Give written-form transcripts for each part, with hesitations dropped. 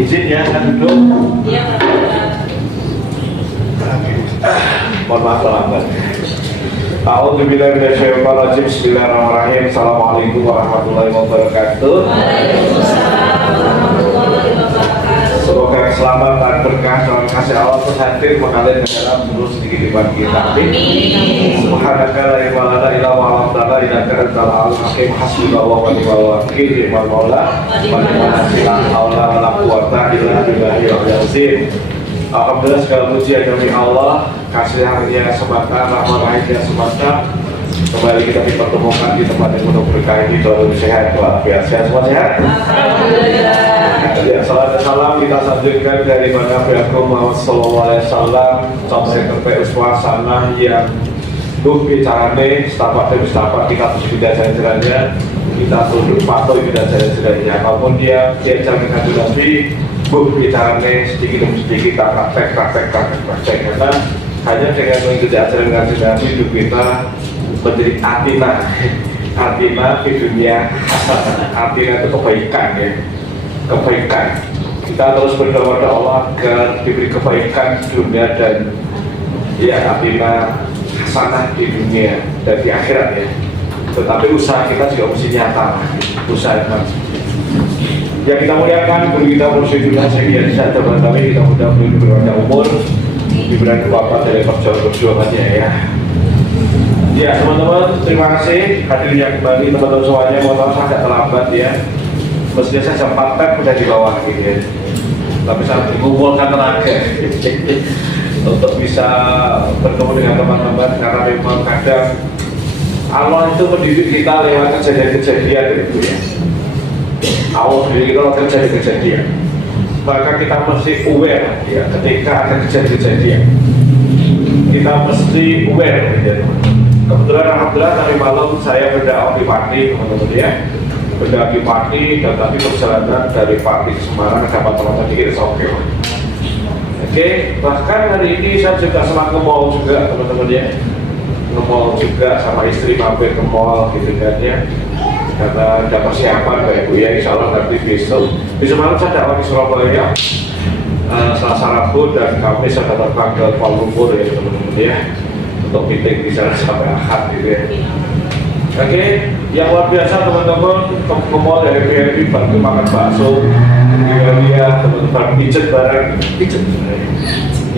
Izin ya, kan duduk. Iya, Mohon maaf terlambat. A'udzubillahi Bismillahirrahmanirrahim. Assalamualaikum warahmatullahi wabarakatuh. Waalaikumsalam warahmatullahi wabarakatuh. Semoga keselamatan, berkah, dan kasih Allah terus hadir mengalir ke dalam seluruh sedikit iman kita. Amin. Subhanaka la ilma lana illa ma 'allamtana innaka antal alimul hakim. Hasbunallahu wa ni'mal wakil, ni'mal maula wa ni'mal nasir. La haula wa la quwwata illa billahil aliyyil azim. Alhamdulillah segala puji demi Allah, kasih-Nya semata, rahmat-Nya semata. Kembali kita dipertemukan di tempat yang penuh berkah ini. Doa sehat, walafiat. Sehat semua sehat? Alhamdulillah. Ya, salam dan salam kita sanjungkan dari mana Muhammad sallallahu alaihi wasallam sampai ke uswah sana yang bicarane setapak demi setapak kita terus jalan-jalannya, kita terus patuh jalan-jalannya. Apapun dia jalan dengan Nabi, bicarane sedikit demi sedikit kita praktek karena hanya dengan mengikuti ajaran Nabi hidup kita menjadi atina di dunia atina itu kebaikan ya, kebaikan. Kita terus berdoa kepada Allah agar diberi kebaikan di dunia dan ya atina hasanah di dunia dan di akhirat ya. Tetapi usaha kita juga mesti nyata, usaha yang kita muliakan, guru kita Mursyidullah Syekh Syahid kami, kita mudah-mudahan berpanjang umur, diberi kekuatan dari perjuangannya ya. Ya teman-teman, terima kasih hadirnya kembali teman-teman semuanya. Mohon maaf saya agak terlambat ya. Mestinya saya jam 4 udah di bawah gitu ya. Tapi saya mengumpulkan tenaga untuk bisa bertemu dengan teman-teman karena memang kadang Allah itu mendidik kita lewat kejadian-kejadian itu ya. Allah mendidik kita lewat kejadian-kejadian. Maka kita mesti aware ya ketika ada kejadian-kejadian. Kita mesti aware ya. Kebetulan alhamdulillah tadi malam saya berdakwah di Pati teman-teman ya. Berdakwah di Pati dan tadi perjalanan dari Pati ke Semarang dapat teman-teman dikit oke. Oke, bahkan hari ini saya juga sempat ke mall juga teman-teman ya. Ke mall juga sama istri mampir ke mall gitu kan ya. Karena ada persiapan Bapak Ibu ya, insya Allah nanti besok. Besok malam saya dakwah di Surabaya, Selasa Rabu dan Kamis saya datang ke Kuala Lumpur ya teman-teman ya. Untuk meeting di sana sampai Ahad gitu ya. Oke, yang luar biasa teman-teman, ke mall dari BRI bantu makan bakso, dia teman-teman pijet bareng, pijet.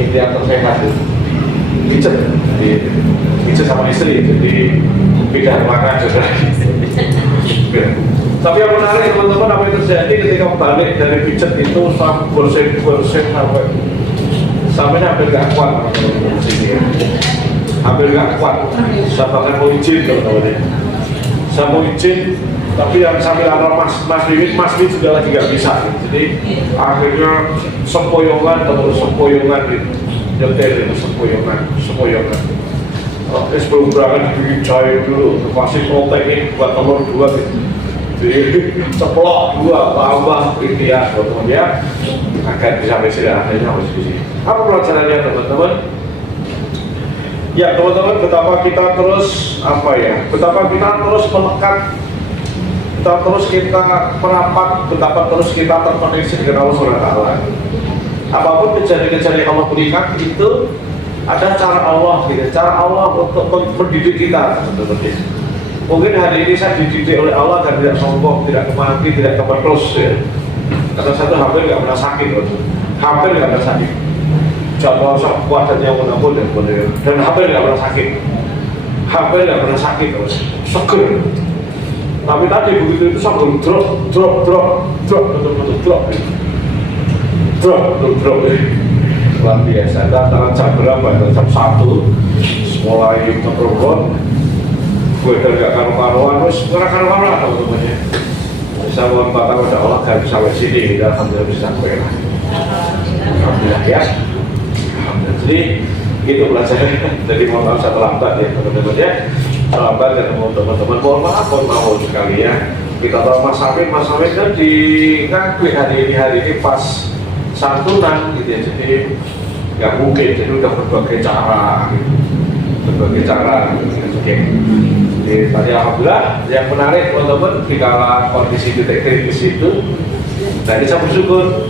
Ini yang tersehat tuh, pijet sama istri, jadi pindah makan juga. Tapi yang menarik teman-teman, apa yang terjadi ketika balik dari pijet itu bersih sampai hampir gak kuat teman-teman sini ya. Hampir gak kuat, saya bahkan mau izin teman-teman ya. Saya mau izin, tapi yang sambil ada Mas Wiwit juga lagi gak bisa gitu. Jadi akhirnya sempoyongan gitu. Nyetir itu sempoyongan. Oke, sebelum berangkat dibikin cair dulu, kasih protein buat telur 2 gitu. Ceplok 2, tambah ya teman-teman ya. Agar bisa beristirahat akhirnya harus di sini. Apa pelajarannya teman-teman? Ya teman-teman, betapa kita terus melekat, kita terus merapat, betapa terus kita terkoneksi dengan Allah SWT. Apapun kejadian-kejadian Allah berikan itu ada cara Allah gitu, cara Allah untuk mendidik kita teman-teman. Mungkin hari ini saya dididik oleh Allah agar tidak sombong, tidak kemaki, tidak keperlos ya. Karena satu hampir nggak pernah sakit, hampir nggak pernah sakit. Jadwal kuat dan yang mudah dan hampir nggak pernah sakit, seger. Tapi tadi begitu itu sambil drop, luar biasa. Antara jam berapa? Jam 1 mulai ngeprobot. Gue udah gak karu-karuan, terus karu-karuan lah teman-temannya. Bisa mohon bakal pada Allah gak bisa sampai sini, kita alhamdulillah bisa sampai lah. Alhamdulillah ya. Jadi itu pelajaran. Jadi mohon maaf saya terlambat ya teman-teman ya. Terlambat ya teman-teman. Mohon maaf sekali ya. Kita tahu Mas Hamid kan di Ngaklik hari ini pas santunan gitu ya. Jadi nggak mungkin. Jadi udah berbagai cara gitu. Jadi tadi alhamdulillah yang menarik teman-teman di kala kondisi titik kritis itu. Tadi saya bersyukur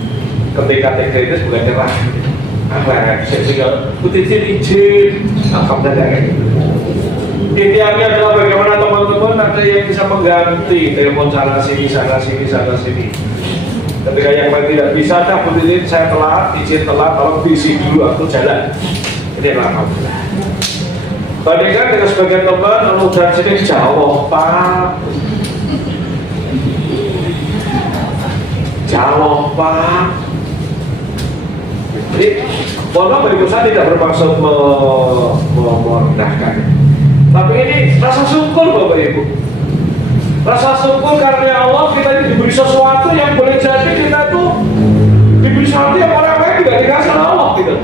ketika kritis bukan nyerah. Saya putih izin, alhamdulillah kayak gitu. Intinya adalah bagaimana teman-teman ada yang bisa mengganti telepon sana sini. Ketika yang lain tidak bisa, putih izin saya telat, izin telat, tolong diisi dulu aku jalan. Ini adalah alhamdulillah. Bandingkan dengan sebagian teman, dan sini jauh Pak. Jadi, mohon maaf bagi saya tidak bermaksud merendahkan. Tapi ini rasa syukur Bapak Ibu. Rasa syukur karena Allah kita ini diberi sesuatu yang boleh jadi kita tuh diberi sesuatu yang orang lain tidak dikasih oleh Allah gitu.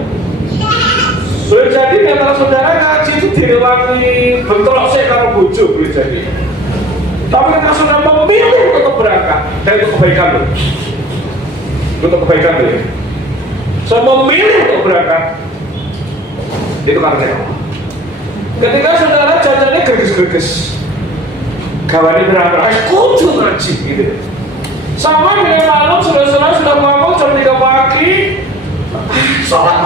Boleh jadi di antara saudara ngaji itu direwangi bentrok saya kalau bojo boleh jadi. Tapi karena saudara memilih untuk berangkat dan itu kebaikan loh. Untuk kebaikan loh ya. Saya memilih untuk berangkat itu karena Allah. Ketika saudara jajannya gerges-gerges kawannya berangkat, kudu ngaji gitu. Sama dengan lalu saudara sudah bangun jam 3 pagi sholat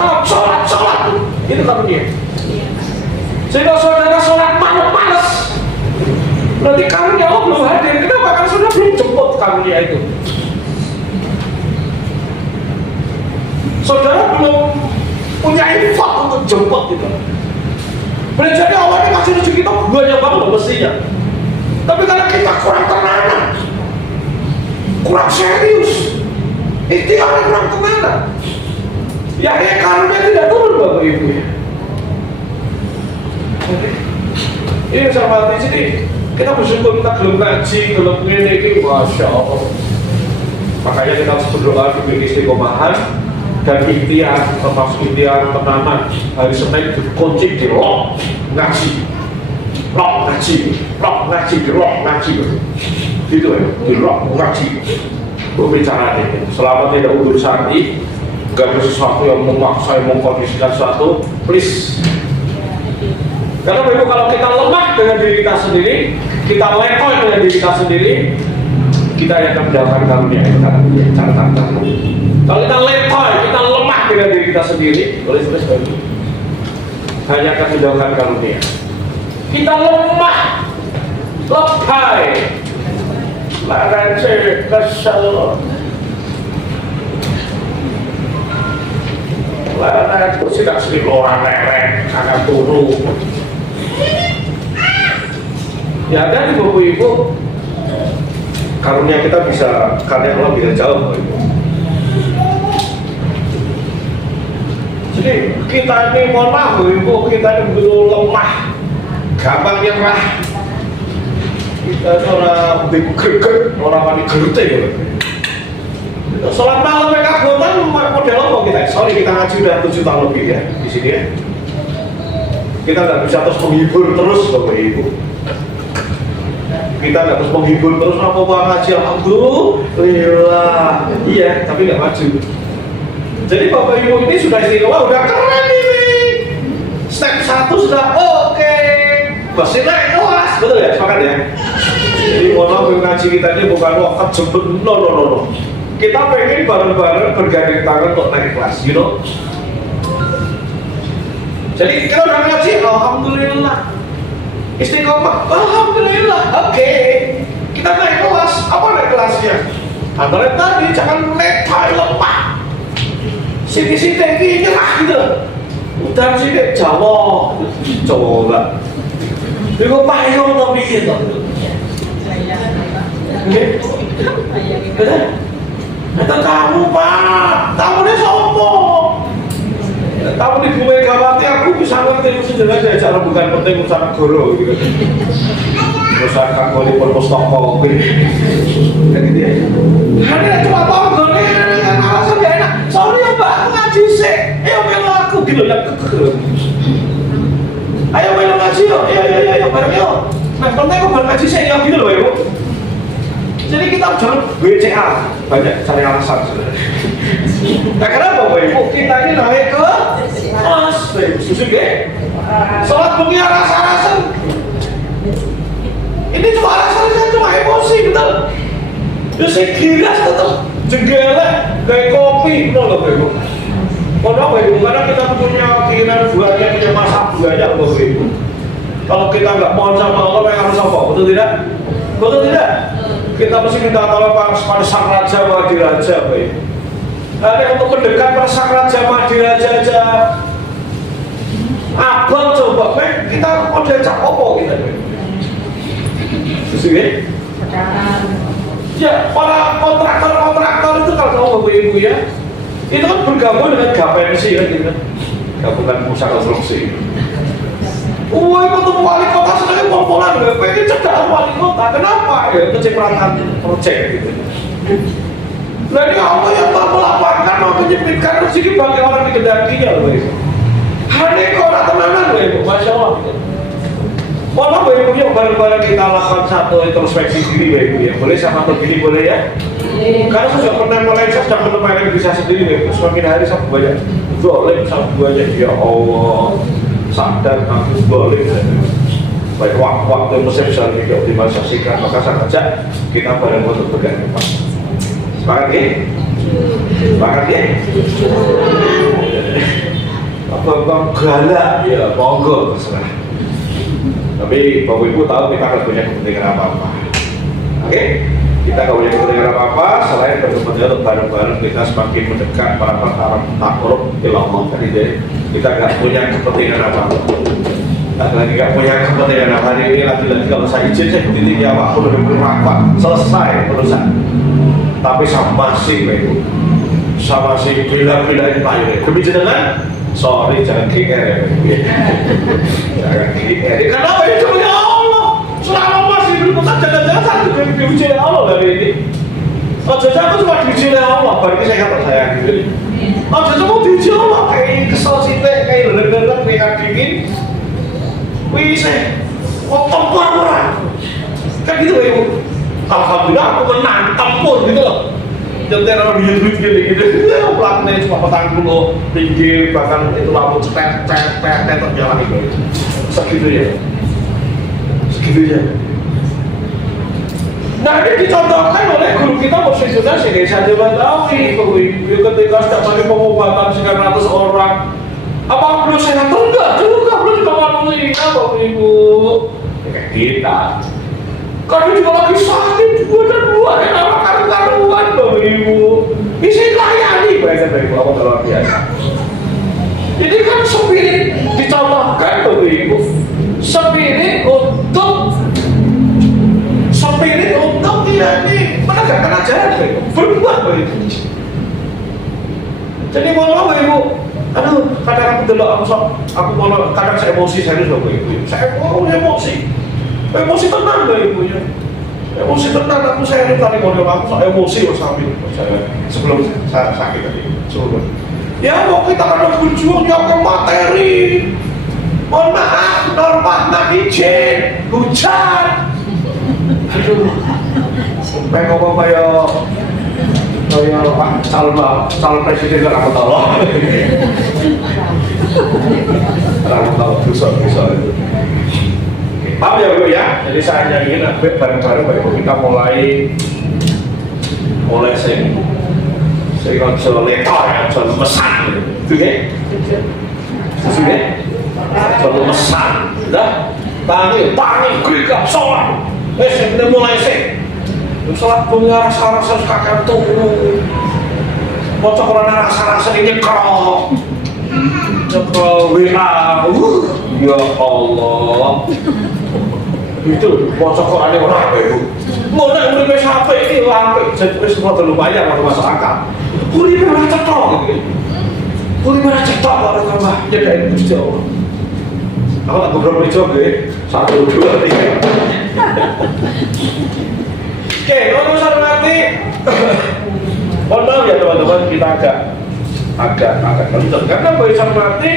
itu karunia. Sehingga saudara sholat malam malas, berarti karunia Allah belum hadir. Kenapa? Karena saudara belum jemput karunia itu. Saudara belum punya infak untuk jemput itu. Boleh jadi awalnya kasih rezeki kita banyak banget mestinya. Tapi karena kita kurang tenanan, kurang serius, ikhtiarnya kurang tenanan, ya karunia tidak turun Bapak Ibu ya. Ini sama di sini kita bersyukur kita belum ngaji, belum ini, masya Allah. Makanya kita harus berdoa diberi istiqomahan dan ikhtiar, termasuk ikhtiar tenanan. Hari Senin dikunci di lock ngaji, gitu ya, di lock ngaji. Berbicara ini, selama tidak undur sandi, gak ada sesuatu yang memaksa, yang mengkondisikan sesuatu, please. Karena memang kalau kita lemah dengan diri kita sendiri, kita lekoy dengan diri kita sendiri, kita yang akan mendapatkan karunia itu kan catatan. Kalau kita lekoy, kita lemah dengan diri kita sendiri, tulis hanya akan mendapatkan karunia. Kita lemah, lebay, larang kesel, larang tidak sedih orang lereng akan turun. Ya ada di Ibu, karunia kita bisa, karena Allah bisa jauh Ibu. Jadi kita ini mohon maaf Ibu, kita ini begitu lemah, gampang nyerah. Kita ini orang greget, orang panik gerute ya. Sholat malam mereka gotan model apa kita? Sorry kita ngaji udah 7 tahun lebih ya di sini ya. Kita nggak bisa terus menghibur terus Bapak Ibu. Kita nggak terus menghibur terus apa ngaji alhamdulillah. Iya, tapi nggak maju. Jadi Bapak Ibu ini sudah istiqomah, udah keren ini. Step 1 sudah oke. Masih naik kelas, betul ya? Sepakat ya? Jadi mohon ngaji kita ini bukan wah jemput, no. Kita pengen bareng-bareng bergandeng tangan untuk naik kelas, you know? Jadi kita udah ngaji, alhamdulillah. Istiqomah, alhamdulillah. Oke. Kita naik kelas, apa naik kelasnya? Antara tadi jangan lepai lemah. Sini nyerah gitu. Udah sini Jawa, coba. Itu payung tapi gitu. Oke. Betul. Itu kamu Pak, tamunya sombong. Tamu di Bu Megawati aku bisa ngerti itu sebenarnya cara bukan penting usaha guru gitu. Usaha kakoli perpustaka kayak gitu ya. Ada cuma tonton ini alasan gak enak. Sorry ya Mbak, aku ngaji sih. Ayo melu aku gitu ya. Ayo melu ngaji yuk. Ayo bareng yuk. Nah, penting aku bareng ngaji sih ya gitu loh Ibu. Jadi kita jangan BCA, banyak cari alasan sebenarnya. Nah kenapa Bapak Ibu? Kita ini naik ke kelas, susu deh. Sholat bunyi alasan. Ini cuma alasannya cuma emosi betul. Ya saya giras tetap jenggelek, kayak kopi, no. loh Ibu. Pondok Ibu, karena kita punya keinginan banyak, punya masalah banyak loh Ibu. Kalau kita nggak mohon sama Allah, yang harus apa? Betul tidak? Betul tidak? Kita mesti minta tolong pada sang raja Mahdi Raja Ibu. Ada untuk mendekat pada sang raja Mahdi Raja aja. Abang coba, kita mau diajak apa kita? Terus ini? Ya, para kontraktor itu kalau tahu Bapak-Ibu ya, itu kan bergabung dengan Gapensi kan gitu kan, gabungan usaha konstruksi. Wah, ketemu wali kota sedang pol-polan, pengen cedera wali kota, kenapa? Ya, kecipratan proyek gitu. Nah ini Allah yang tak melapangkan, mau menyempitkan rezeki bagi orang di Kendakinya loh Ibu. Hari kok orang tenanan loh Ibu, Masya Allah gitu. Mohon Bapak Ibu ya, bareng-bareng kita lakukan satu introspeksi diri Bapak Ibu ya. Boleh sama begini boleh ya? Karena saya sudah pernah mulai, saya sudah menemukan bisa sendiri Bapak Ibu. Semakin hari saya banyak boleh, saya banyak ya Allah sadar aku boleh. Baik waktu musim saya juga dimasasikan, maka saya ajak kita bareng untuk bergantung. Semangat ya? Semangat ya? Abang galak ya, monggo terserah. Tapi Bapak Ibu tahu kita nggak punya kepentingan apa-apa. Oke? Kita nggak punya kepentingan apa-apa selain berkepentingan untuk bareng-bareng kita semakin mendekat para takarub ilallah. Jadi kita nggak punya kepentingan apa-apa. Lagi nggak punya kepentingan apa hari ini lagi-lagi kalau saya izin saya berdiri ya waktu berapa selesai urusan. Tapi saya masih Bapak Ibu, saya masih bila-bilain payung. Demi jenengan. Sorry, jangan GR ya, jangan GR. Kenapa ya cuma ya Allah? Selama masih berputar jangan-jangan satu diuji oleh Allah dari ini. Oh, jadi aku cuma diuji oleh Allah. Berarti saya kata saya gitu. Oh, jadi mau diuji Allah kayak kesel sih, kayak leleng-leleng, kayak dingin. Wih, saya mau tempur orang. Kan gitu ya, Ibu. Alhamdulillah aku menang tempur gitu loh. Jangan orang duit gitu, pelatnya cuma petang dulu, tinggi, bahkan itu lampu cepet terjalan gitu. Segitu ya. Nah ini dicontohkan oleh guru kita Musyidunan Syekh Saja Batawi. Ketika setiap hari pengobatan sekian ratus orang, apa perlu sehat? Enggak juga, perlu juga manusia Bapak Ibu. Kayak kita. Karena juga lagi sakit dua ya, karuan Bapak Ibu. Bisa layani Bapak Ibu, apa luar biasa. Jadi kan spirit dicontohkan Bapak Ibu, spirit untuk dia ini menegakkan ajaran Bapak Ibu, berbuat Bapak Ibu. Jadi malah Bapak Ibu, aduh kadang aku dulu aku malah kadang saya emosi serius Bapak Ibu, saya emosi tenang Bapak Ibu ya. Emosi tenang, saya tadi model aku emosi sambil saya sebelum saya sakit tadi sebelum. Ya mau kita kadang berjuang ke materi. Mohon maaf, norma izin, hujan. Aduh, sampai ngomong kayak Pak calon presiden gak aku tahu. Aku tahu bisa itu. Paham ya Bu ya? Jadi saya hanya ingin bareng-bareng Bapak Ibu kita mulai sing ojo lekor ya, ojo lemesan gitu ya. Terus ya, ojo lemesan dah, tangi gerigap sholat kita mulai sing sholat punya rasa-rasa kakak tunggu bocok orang rasa-rasa ini nyekrok WA ya Allah itu bocok Quran yang orang Ibu mau nak udah sampai ini lampai jadi semua terlalu banyak waktu masyarakat kulit merah cetok orang tambah jadi itu jauh aku tak ngobrol dicoba 1, 2, 3 oke kalau saya nanti mohon maaf ya teman-teman kita agak kenceng karena bagi mati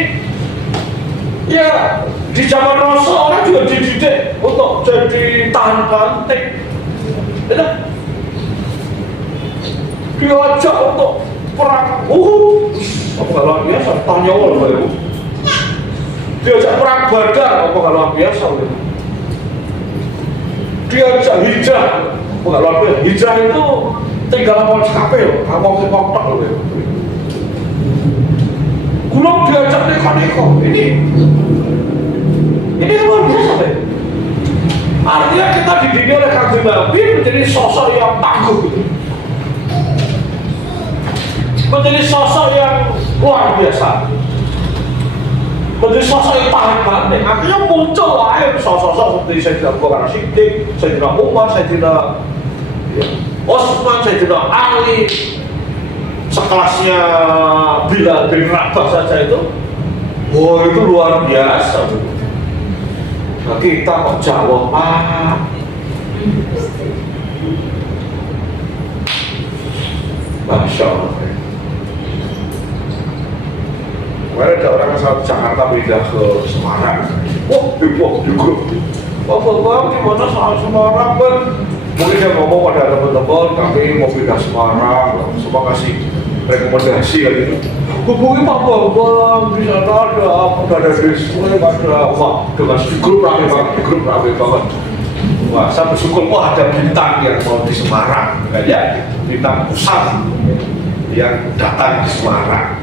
ya di zaman Rasul orang juga dididik untuk jadi tahan banting ya diajak untuk perang apa gak luar biasa tanya Allah Ibu diajak perang Badar apa gak luar biasa diajak hijrah apa gak luar biasa hijrah itu tinggal mau sekape loh mau kepok loh kok. Ini luar biasa, Pak. Artinya kita dididik oleh Kanjeng Nabi menjadi sosok yang tangguh gitu. Menjadi sosok yang luar biasa, menjadi sosok yang tahan banting. Akhirnya muncul lahir sosok-sosok seperti Sayyidina Abu Bakar Siddiq, Sayyidina Umar, Sayyidina Osman, Sayyidina Ali, sekelasnya Bilal bin Rabah saja itu. Wah, itu luar biasa. Nah, kita kok jawab, Pak. Masya Allah. Kemarin ada orang asal Jakarta pindah ke Semarang. Wah, juga. Bapak, gimana soal Semarang, Bang? Mungkin dia ngomong pada teman-teman, kami mau pindah Semarang, semua kasih rekomendasi kan gitu. Hubungi Pak Bambang, di sana ada desa, ada wah, dengan di grup rame banget. Wah, saya bersyukur, wah ada bintang yang mau di Semarang, ya, bintang pusat yang datang di Semarang.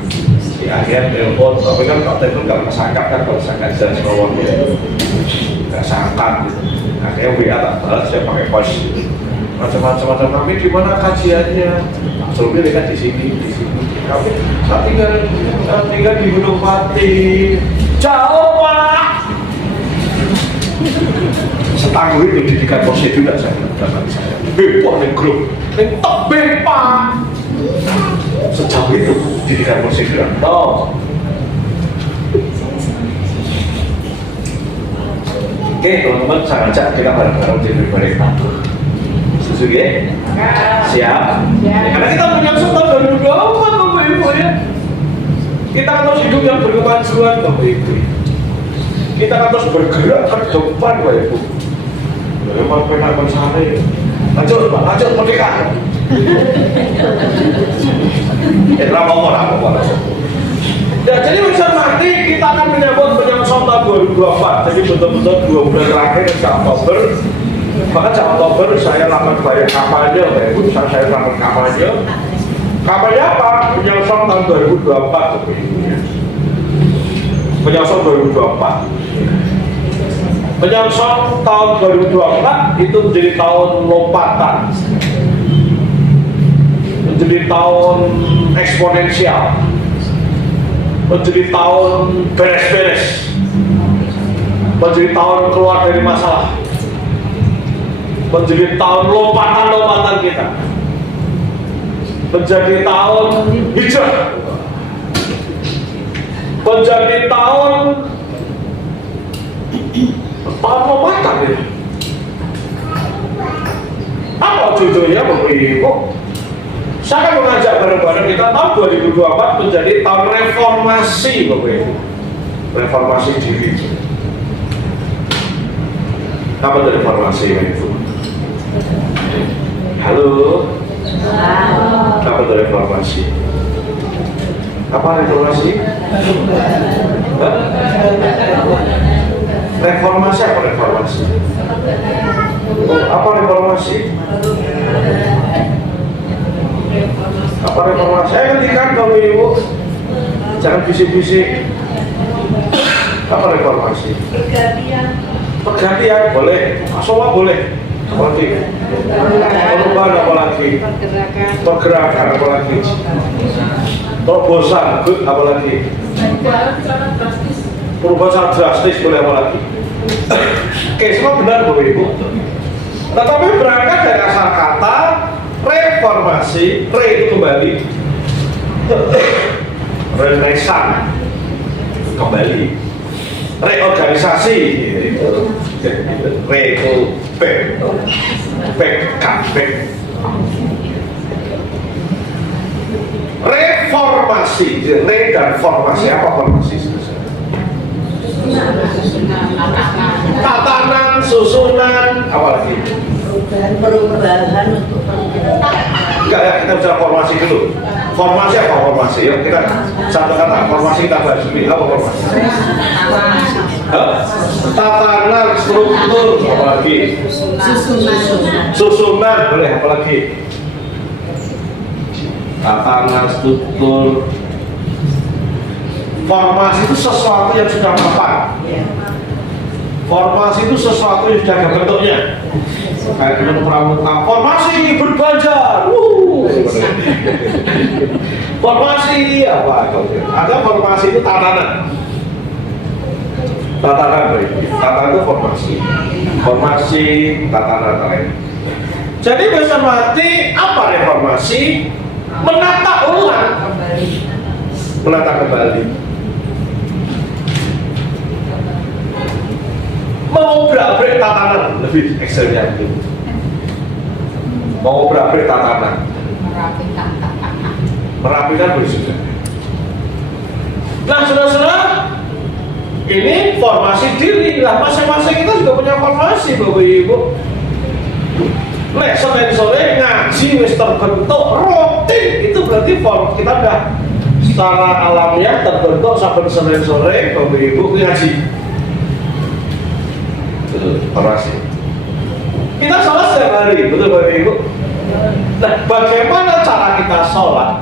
Ya, akhirnya telepon, tapi kan Pak telepon nggak kesangkat kan, kalau saya nggak jelas nomornya, nggak sangkat. Akhirnya WA tak balas, saya pakai pos. Macam-macam kami di mana kajiannya? Sebelumnya mereka di sini. Kami saya tinggal di Gunung Pati. Jauh, Pak. Setangguh itu didikan prosedur dan saya bilang saya. Bepok nih grup, top Pak. Sejauh itu didikan prosedur. No. Oke, teman-teman, saya ajak kita bareng-bareng jadi mereka. Setuju ya? Siap? Karena kita menyambut tahun 2024, Bapak Ibu ya. Kita harus hidup yang berkemajuan, Bapak Ibu. Kita harus bergerak ke depan, Bapak Ibu. Memang penakut sana ya. Lanjut, Pak, lanjut, merdeka. Ramah. Ya, jadi mencermati kita akan menyambut penyengsong tahun 2024. Jadi betul-betul 2 bulan terakhir Oktober. Maka Oktober saya lakukan banyak kampanye, Bapak Ibu. Saya lakukan kampanye. Kampanye apa? Penyengsong tahun 2024, Bapak Ibu. Penyengsong 2024. Penyengsong tahun 2024 itu menjadi tahun lompatan, menjadi tahun eksponensial, menjadi tahun beres-beres, menjadi tahun keluar dari masalah, menjadi tahun lompatan-lompatan kita, menjadi tahun hijrah, menjadi tahun lompatan ya. Apa judulnya, Bapak Ibu? Saya akan mengajak bareng-bareng kita tahun 2024 menjadi tahun reformasi, Bapak Ibu. Reformasi diri. Apa itu reformasi, Bapak Ibu? Halo? Apa itu reformasi? Apa reformasi? Hah? Reformasi apa reformasi? Apa reformasi? Apa reformasi? Saya ngertikan Bapak Ibu. Jangan bisik-bisik. Apa reformasi? Pergantian boleh. Semua boleh. Apa lagi? Perubahan apa lagi? Pergerakan apa lagi? Terobosan apa lagi? Perubahan sangat drastis boleh apa lagi? Oke, semua benar Bapak Ibu. Tetapi berangkat dari asal kata reformasi, re itu kembali, renaissance kembali, reorganisasi, re itu back, reformasi, re dan formasi. Apa formasi? Tatanan, susunan, apa lagi? Perubahan untuk Enggak ya, kita bicara formasi dulu. Formasi apa formasi? Yuk kita satu kata formasi kita bahas dulu. Apa formasi? Tatanan, struktur, apa lagi? Susunan, boleh apa lagi? Tatanan, struktur, Formasi itu sesuatu yang sudah mapan. Ya. Formasi itu sesuatu yang sudah ada bentuknya. Kayak dengan pramuka, formasi berbanjar. Formasi apa? Ada formasi itu tatanan. Tatanan, tatanan itu formasi. Formasi, tatanan lain. Jadi bisa mati apa reformasi? Menata ulang, menata kembali. Mengobrak-abrik tatanan, lebih ekstrimnya itu. Mengobrak-abrik tatanan, merapikan bersudah. Nah, saudara-saudara, ini formasi diri. Lah, masing-masing kita juga punya formasi, Bapak Ibu. Nek Senin sore ngaji wis terbentuk rutin, itu berarti form kita udah secara alamiah terbentuk saben Senin sore Bapak Ibu ngaji. Formasi. Kita sholat setiap hari, betul Bapak Ibu? Nah, bagaimana cara kita sholat?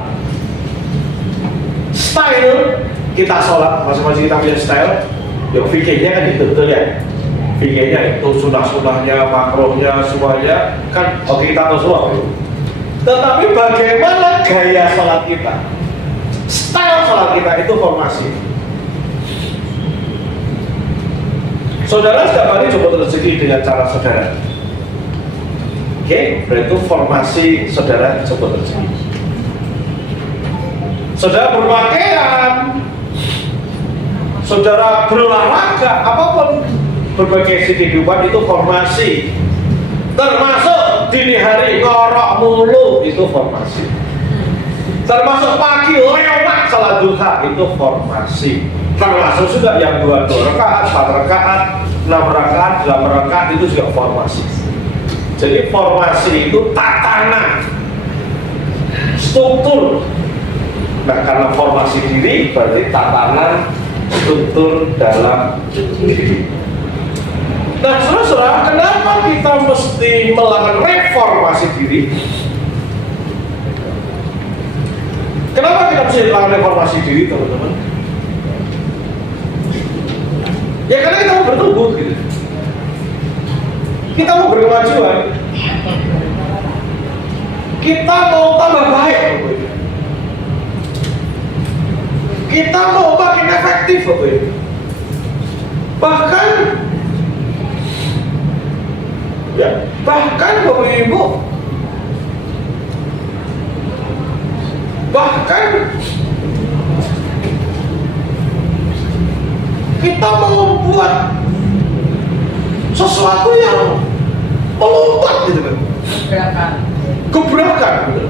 Style kita sholat, masing-masing kita punya style. Yang fikirnya kan itu betul ya. Fikirnya itu sunah-sunahnya, makrohnya, semuanya kan oke kita tahu semua. Tetapi bagaimana gaya sholat kita? Style sholat kita itu formasi. Saudara setiap hari coba rezeki dengan cara saudara. Oke, berarti formasi saudara coba rezeki. Saudara berpakaian, saudara berolahraga, apapun berbagai kehidupan itu formasi. Termasuk dini hari ngorok mulu itu formasi. Termasuk pagi lewat salat duha itu formasi. Termasuk juga yang 2 rakaat, 4 rakaat, 6 rakaat, 8 rakaat itu juga formasi. Jadi formasi itu tatanan, struktur. Nah, karena formasi diri berarti tatanan struktur dalam diri. Nah, saudara-saudara, kenapa kita mesti melakukan reformasi diri? Kenapa kita mesti melakukan reformasi diri, teman-teman? Ya karena kita mau bertumbuh gitu. Kita mau berkemajuan. Kita mau tambah baik. Kita mau makin efektif. Bahkan Bapak Ibu, kita mau membuat sesuatu yang melompat gitu kan, gebrakan gitu.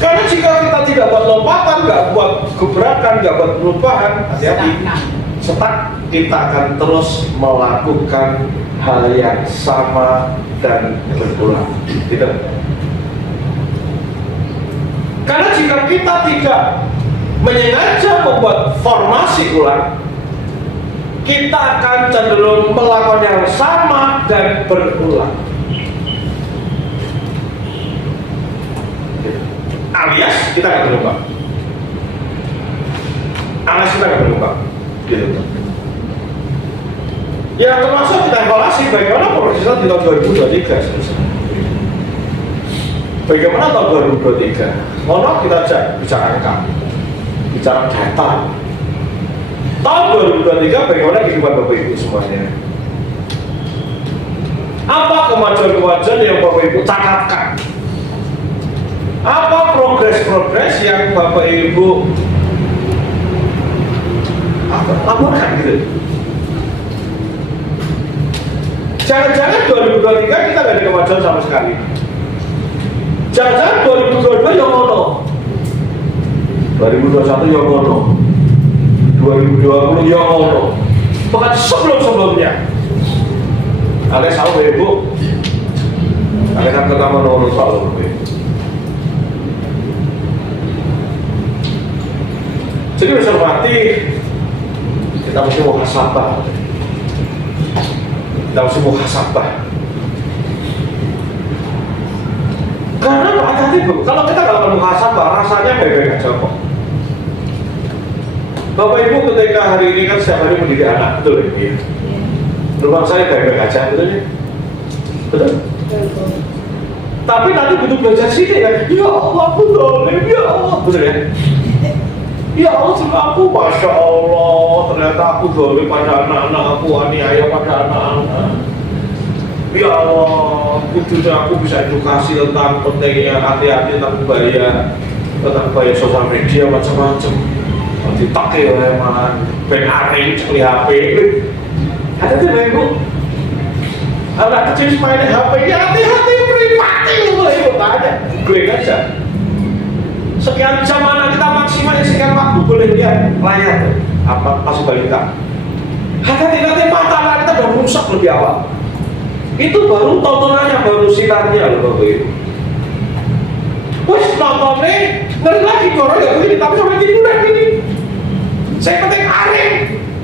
Karena jika kita tidak buat lompatan, nggak buat gebrakan, nggak buat perubahan, hati-hati, setak, kita akan terus melakukan hal yang sama dan berulang gitu. Karena jika kita tidak menyengaja membuat formasi ulang, kita akan cenderung melakukan yang sama dan berulang. Alias kita nggak berubah. Alias kita nggak berubah. Gitu. Ya termasuk kita evaluasi bagaimana progres kita di tahun 2023. Bagaimana tahun 2023? Mohon kita bicara angka, bicara data. Tahun 2023 bagaimana kehidupan Bapak Ibu semuanya? Apa kemajuan-kemajuan yang Bapak Ibu catatkan? Apa progres-progres yang Bapak Ibu laporkan gitu? Jangan-jangan 2023 kita nggak ada kemajuan sama sekali. Jangan-jangan 2022 yang ngono, 2021 yang ngono, 2020 yang ngono, bahkan sebelum-sebelumnya. Kalian tahu Ibu, kalian kan pertama nomor selalu. Jadi bisa mati, kita mesti muhasabah. Kita mesti muhasabah. Karena hati-hati Bu, kalau kita nggak muhasabah, rasanya baik-baik aja kok. Bapak Ibu ketika hari ini kan setiap hari mendidik anak, betul ya? Rumah saya baik-baik aja, betul ya? Betul? Tapi nanti butuh belajar sini kan? Ya Allah, aku dolim, ya Allah, betul ya? Ya Allah, sama aku, Masya Allah, ternyata aku dolim pada anak-anak aku, aniaya pada anak-anak. Ya Allah, kudusnya aku bisa edukasi tentang pentingnya hati-hati tentang bahaya sosial media macam-macam. Nanti tak ya man, ben areng sekali HP. Hati-hati Bapak Ibu. Anak kecil main HP, ya hati-hati privati loh Ibu, tak ada. Klik aja. Sekian jam anak kita maksimal, sekian waktu boleh lihat layar apa pas balita. Hati-hati nanti mata anak kita udah rusak lebih awal. Itu baru tontonannya, baru sinarnya loh Bapak Ibu. Wes nontonnya, ngeri lagi orang ya begini, tapi sampai tiduran gini. Saya penting areng,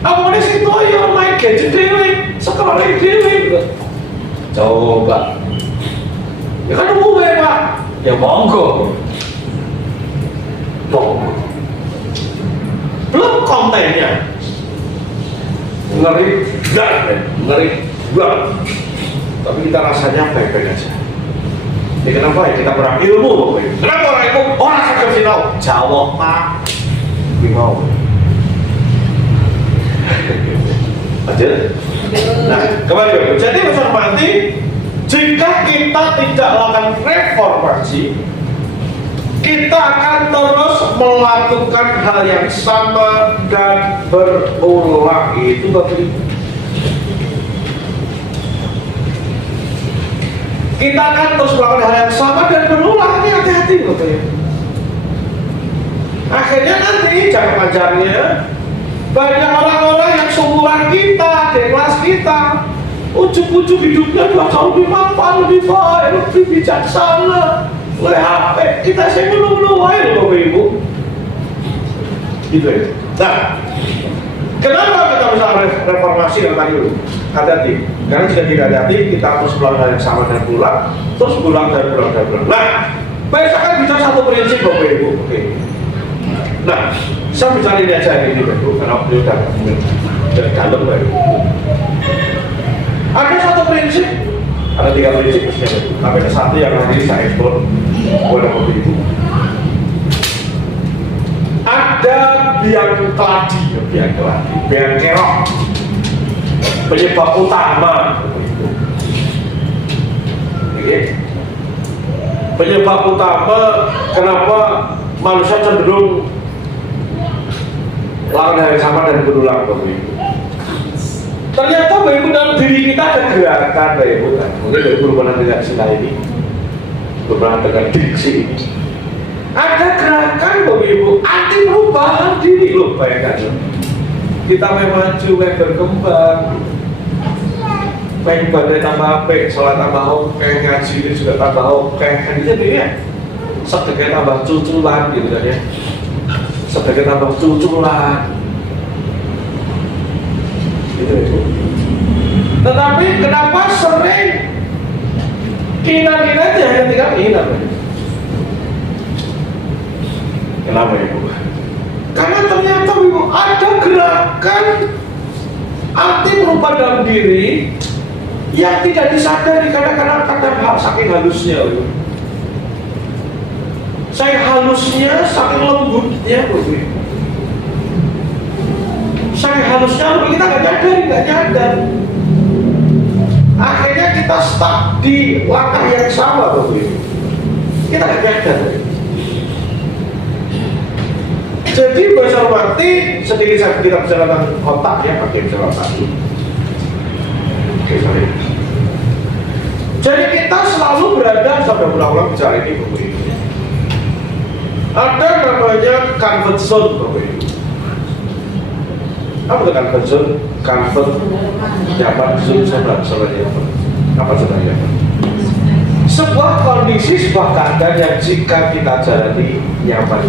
aku mau situ ya main gadget dewe, scrolling dewe. Coba, ya kan umum ya Pak, ya monggo. Belum kontennya, ngeri banget. Tapi kita rasanya baik-baik aja. Ya kenapa ya kita kurang ilmu Bapak Ibu? Kenapa orang itu orang sakit sih tahu? Jawab Pak. Bingung. Aja. Nah, kembali Bapak Ibu. Jadi besar mati, jika kita tidak lakukan reformasi, kita akan terus melakukan hal yang sama dan berulang. Itu Bapak Ibu. Kita akan terus melakukan hal yang sama dan berulang. Ini hati-hati Bapak Ibu. Akhirnya nanti jangka panjangnya banyak orang-orang yang seumuran kita, di kelas kita, ujuk-ujuk hidupnya 2 tahun lebih mampan, lebih baik, lebih bijaksana, oleh HP. Kita sih belum wae Bapak Ibu. Gitu ya. Nah, kenapa kita bisa reformasi dan tadi dulu? Hati-hati. Karena jika tidak hati-hati, kita terus melakukan hal yang sama dan pulang, terus pulang. Nah, saya akan bicara satu prinsip Bapak Ibu. Oke. Nah, saya bicara ini aja ini Bapak Ibu, karena waktu udah dalam Bapak Ibu. Ada satu prinsip, ada 3 prinsip Bapak Ibu. Tapi ada satu yang hari ini saya ekspor oleh Bapak Ibu. Ada biang keladi, biang kerok. Penyebab utama, penyebab utama kenapa manusia cenderung lakukan hal yang sama dan berulang Bapak Ibu. Ternyata Bapak Ibu dalam diri kita ada gerakan Bapak Ibu kan. Mungkin berhubungan dengan istilah ini, berhubungan dengan diksi ini. Ada gerakan Bapak Ibu anti perubahan diri loh, bayangkan. Kita maju, berkembang. Pengen badai tambah apik, sholat tambah oke, ngaji ini juga tambah oke, kan gitu ya. Sedekah tambah cuculan gitu kan ya. Sedekah tambah cuculan. Gitu itu. Tetapi kenapa sering kina-kina aja yang tinggal kina? Kenapa Ibu? Karena ternyata Ibu ada gerakan anti perubahan dalam diri yang tidak disadari kadang-kadang saking halusnya Ibu. Saya halusnya, saking lembutnya Ibu. Saking halusnya kita nggak nyadar. Akhirnya kita stuck di langkah yang sama Ibu. Kita nggak nyadar. Jadi bahasa hormati sedikit kita bicara tentang otak ya, pakai bicara otak dulu. Oke, sorry. Jadi kita selalu berada, sampai ulang-ulang bicara ini Bapak Ibu. Ada namanya comfort zone Bapak Ibu. Apa itu comfort zone? Comfort nyaman zone sebenarnya apa sebenarnya? Sebuah kondisi, sebuah keadaan yang jika kita jalani nyaman.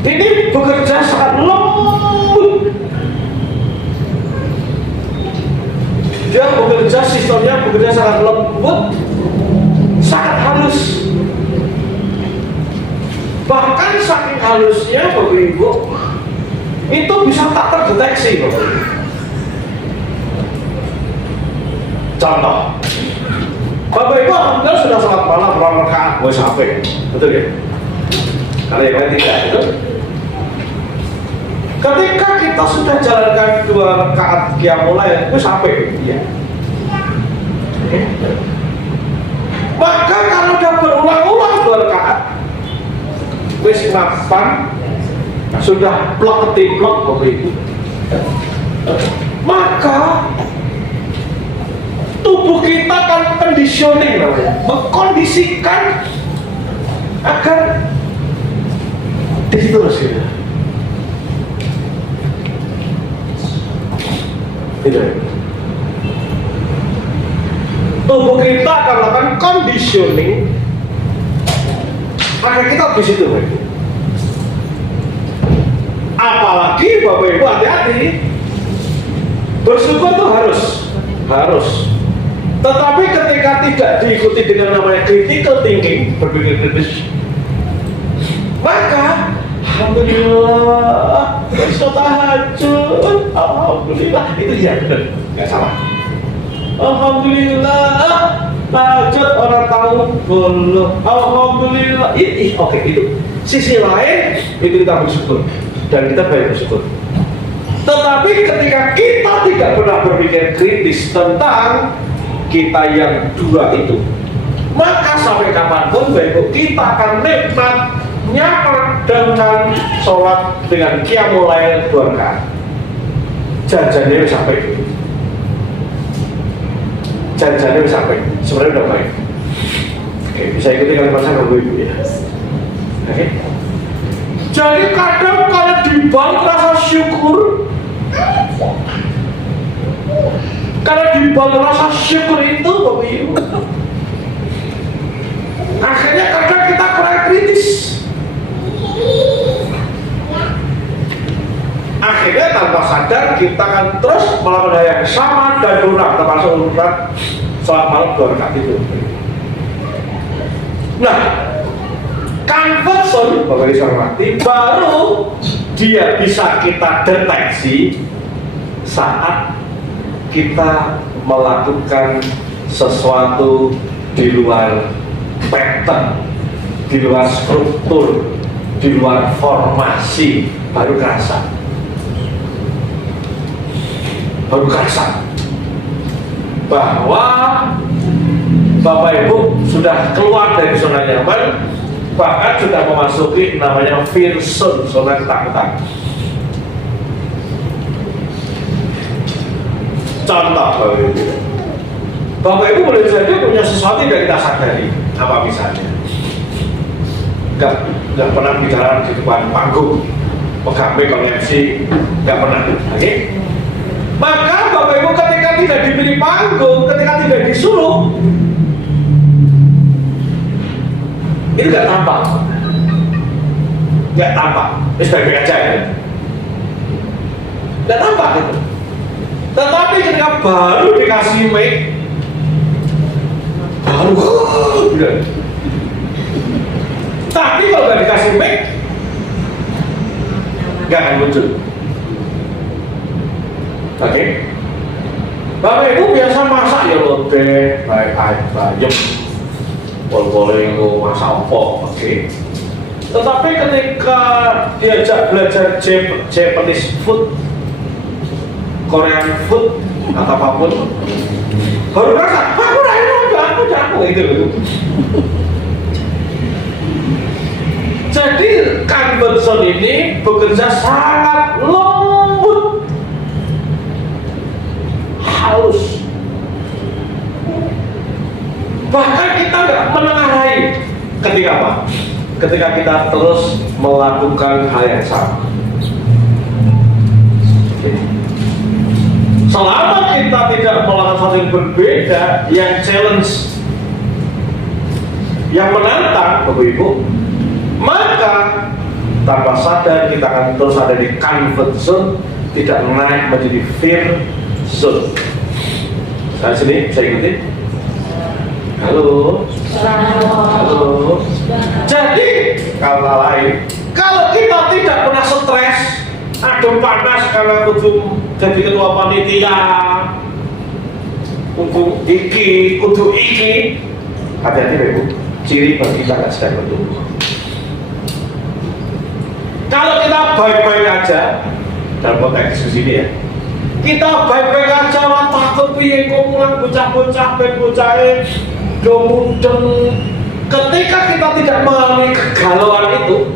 Ini bekerja sangat lembut. Dia bekerja, sistemnya bekerja sangat lembut, sangat halus. halusnya Bapak Ibu itu bisa tak terdeteksi Bapak Ibu. Contoh, Bapak Ibu alhamdulillah sudah sholat malam berapa rakaat, gue sampai, betul ya? Kalau yang lain tidak, itu. Ketika kita sudah jalankan 2 rakaat qiyamul lail, gue sampai, iya. Maka kalau udah berulang-ulang 2 rakaat, wis mapan, sudah plok ketiplok Bapak Ibu, maka tubuh kita akan conditioning namanya, mengkondisikan agar terus gitu. Tidak. Tubuh kita akan melakukan conditioning agar kita di situ, Bapak Ibu. Apalagi Bapak Ibu hati-hati, bersyukur itu harus. Tetapi ketika tidak diikuti dengan namanya critical thinking, berpikir kritis, maka alhamdulillah besok tahajud, alhamdulillah, itu ya benar, nggak salah. Alhamdulillah tahajud orang tahu belum, alhamdulillah, oke, itu sisi lain, itu kita bersyukur dan kita baik bersyukur. Tetapi ketika kita tidak pernah berpikir kritis tentang kita yang 2 itu, maka sampai kapanpun Bapak kita akan nikmat, nyaman dengan sholat dengan qiyamul lail 2 rakaat. Jajannya sampai, sebenarnya udah baik. Oke, bisa ikuti kalimat saya Bapak Ibu ya. Oke. Jadi kadang kalau dibalik rasa syukur, kalau dibalik rasa syukur itu Bapak Ibu, akhirnya kadang kita kurang kritis. Akhirnya tanpa sadar kita akan terus melakukan hal yang sama dan berulang, termasuk urutan sholat malam 2 rakaat itu. Nah, conversion Bapak Ibu hormati, baru dia bisa kita deteksi saat kita melakukan sesuatu di luar pattern, di luar struktur, di luar formasi, baru kerasa bahwa Bapak Ibu sudah keluar dari zona nyaman, bahkan sudah memasuki namanya fear zone, zona ketakutan. Contoh Bapak Ibu boleh jadi punya sesuatu yang kita sadari, apa misalnya nggak pernah bicara di depan panggung, pegang MC, nggak pernah, oke? Maka Bapak Ibu ketika tidak diberi panggung, ketika tidak disuruh, itu nggak tampak, ini baik-baik aja ya, nggak tampak gitu. Tetapi ketika baru dikasih mic, baru gitu. Tapi kalau nggak dikasih mic, nggak akan muncul. Oke, Bapak Ibu biasa masak ya lodeh, baik bayam, boleh itu masak opo, oke. Tetapi ketika diajak belajar Japanese food, Korean food, atau apapun, baru rasa, aku itu loh. Jadi conversion ini bekerja sangat lembut, halus. Bahkan kita nggak menengarai ketika apa? Ketika kita terus melakukan hal yang sama. Selama kita tidak melakukan sesuatu yang berbeda, yang challenge, yang menantang, Bapak Ibu, maka tanpa sadar kita akan terus ada di comfort zone, tidak naik menjadi fear zone. Nah, sini saya ikuti. Halo. Jadi kata lain, kalau kita panas karena kudu jadi ketua panitia, kudu iki. Hati-hati Ibu, ciri bagi kita nggak sedang bertumbuh. Kalau kita baik-baik aja, dalam konteks diskusi ini ya, kita baik-baik aja, lah takut piye kok mulang bocah-bocah, bocah-bocah mudeng. Ketika kita tidak mengalami kegalauan itu,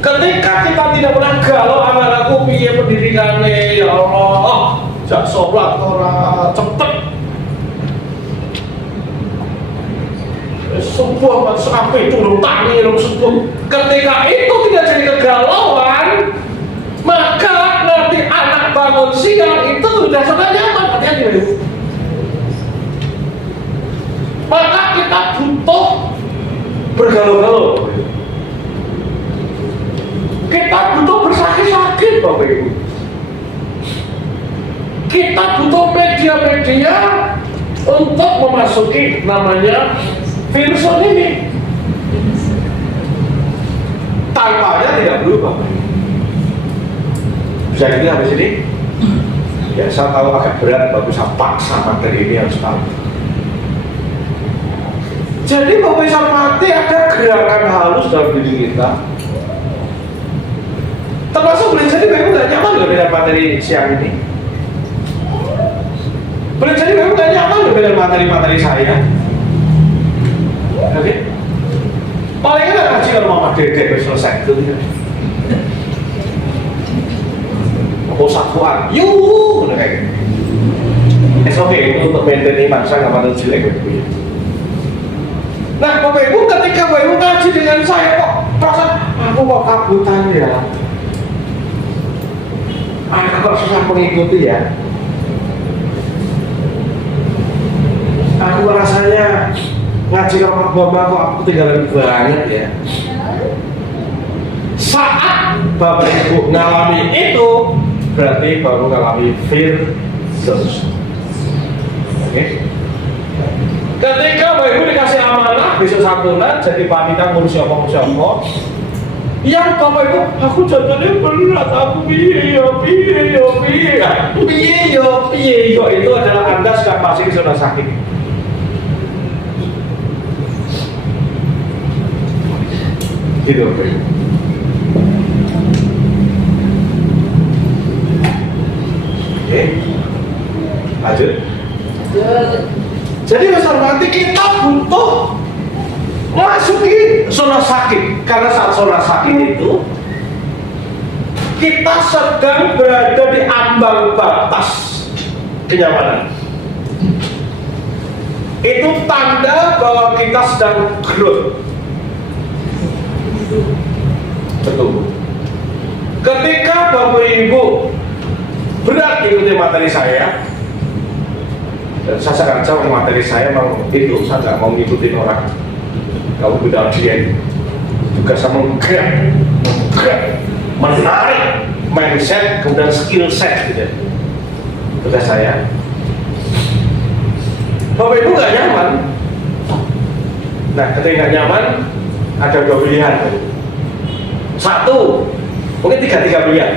ketika kita tidak pernah galau, anak-anakku piye pendidikannya, ya Allah, jak sholat ora cepet. Sebuah sampai turun tangi sebuah. Ketika itu tidak jadi kegalauan, maka nanti anak bangun siang itu sudah sangat nyaman. Hati-hati. Maka kita butuh bergalau-galau. Kita butuh bersakit-sakit, Bapak Ibu. Kita butuh media-media untuk memasuki namanya virus ini. Tanpanya tidak berubah. Bisa gitu habis ini? Ya saya tahu agak berat, bagus saya paksa materi ini harus tahu. Jadi Bapak bisa mati ada gerakan halus dalam diri kita. Termasuk boleh jadi Bapak nggak nyaman loh dengan materi siang ini. Boleh jadi Bapak nggak nyaman loh dengan materi-materi saya. Oke, paling enak ngaji kalau Mama Dede selesai itu ya. Mau satuan, yuk, udah kayak gitu. Oke, itu untuk maintain iman, saya nggak patut jelek Bapak. Nah, Bapak Ibu, ketika Bapak Ibu ngaji dengan saya kok perasaan aku kok kabutan ya, aku kok susah mengikuti ya, aku rasanya ngaji sama Bapak kok aku tinggalan banget ya. Saat Bapak Ibu ngalami itu, berarti baru ngalami virus. Oke? Ketika Bapak Ibu dikasih amanah besok santunan jadi panitia ngurus apa yang Bapak Ibu, aku contohnya berat, aku piye yo itu adalah Anda sedang masih di zona sakit. Gitu, Oke, lanjut. Jadi besar nanti kita butuh masuki zona sakit, karena saat zona sakit itu kita sedang berada di ambang batas kenyamanan. Itu tanda bahwa kita sedang growth. Betul. Ketika Bapak Ibu berat ikuti materi saya, dan saya akan jawab materi saya memang itu, saya nggak mau ngikutin orang. Kalau beda dia juga sama menggerak, menarik mindset, kemudian skill set gitu. Tugas saya. Bapak Ibu nggak nyaman. Nah, ketika nggak nyaman, ada dua pilihan. Satu, mungkin tiga pilihan.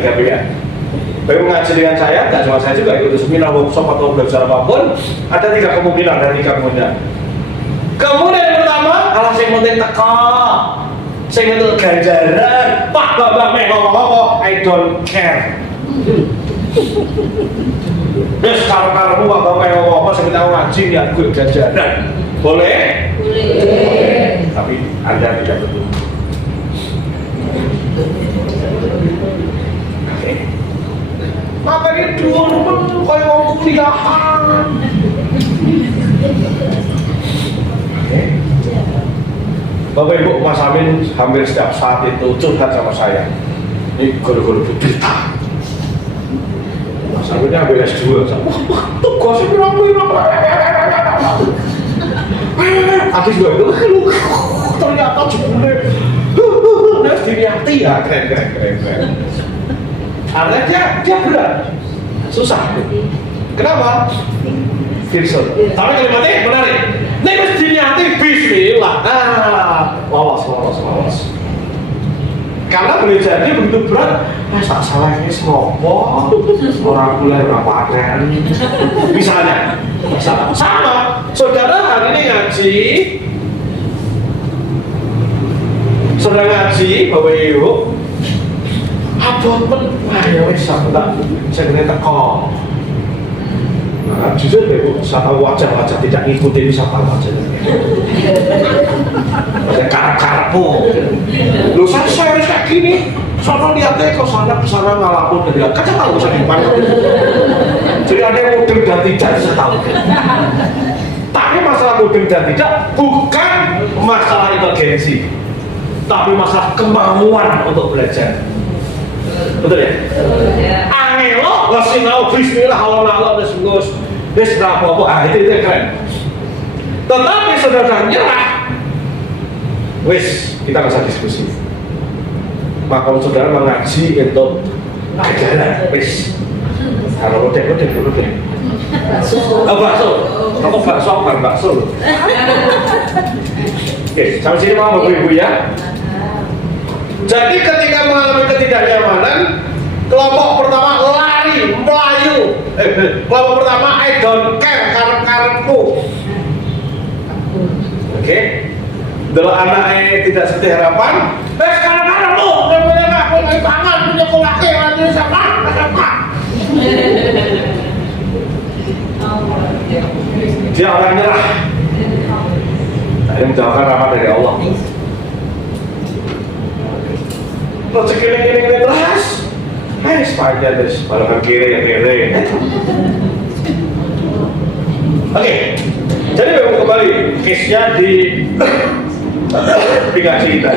Bapak Ibu ngaji dengan saya, nggak cuma saya juga ikut seminar, workshop atau belajar apapun, ada tiga kemungkinan. Kemudian yang pertama, alah saya penting teka, saya penting ganjaran, Pak Bapak ngomong, I don't care. Terus kalau Pak Bapak ngomong, saya minta ngaji ya gue ganjaran, boleh? Boleh. Tapi Anda tidak betul. Maka ini dua kayak mau kuliahan. Bapak Ibu, Mas Amin hampir setiap saat itu curhat sama saya. Ini guru-guru berita. Mas Aminnya hampir S2 sama. Tugasnya berapa? Habis gue itu ternyata jebule. Nah, diniati ya, keren. Artinya dia berat, susah. Kenapa? Virus. Tapi kalimatnya menarik. Nek wis diniati bismillah. Lolos. Karena boleh jadi begitu berat, tak salah ini ngopo, orang mulai berapa ada, misalnya, sama, saudara hari ini ngaji, saudara ngaji, Bapak Ibu, abot men, ya wes aku tak, saya kena teko. Nah, jujur deh Bu, saya tahu wajah-wajah tidak ngikutin siapa wajahnya. Wajah karep-karepmu. Loh saya harus kayak gini. Soalnya lihatnya kok sana ngalamun dan kan saya tahu saya di depan. Jadi ada yang mudeng dan tidak saya tahu. Tapi masalah mudeng dan tidak bukan masalah inteligensi, tapi masalah kemauan untuk belajar. Betul ya? Angelo, wasinau, bismillah, Allah, wis apa-apa, itu keren. Tetapi saudara nyerah, wis kita nggak usah diskusi. Maka kalau saudara mengaji untuk negara, wis. Kalau udah. Bakso, kamu bakso apa bakso? Oke, sampai sini mau Bapak Ibu ya. Jadi ketika mengalami ketidaknyamanan, kelompok pertama lari, melayu. Kelompok pertama I don't care, karep-karepku. Oke. Delok anaknya tidak seperti harapan. Karep-karep lu, dan punya aku lagi pangan, punya kolake, lagi sama. Dia orang nyerah. Yang menjauhkan rahmat dari Allah. Rezeki ini terus, sepanjang terus, balapan kiri yang kiri. Oke, jadi memang kembali case-nya di aplikasi kita.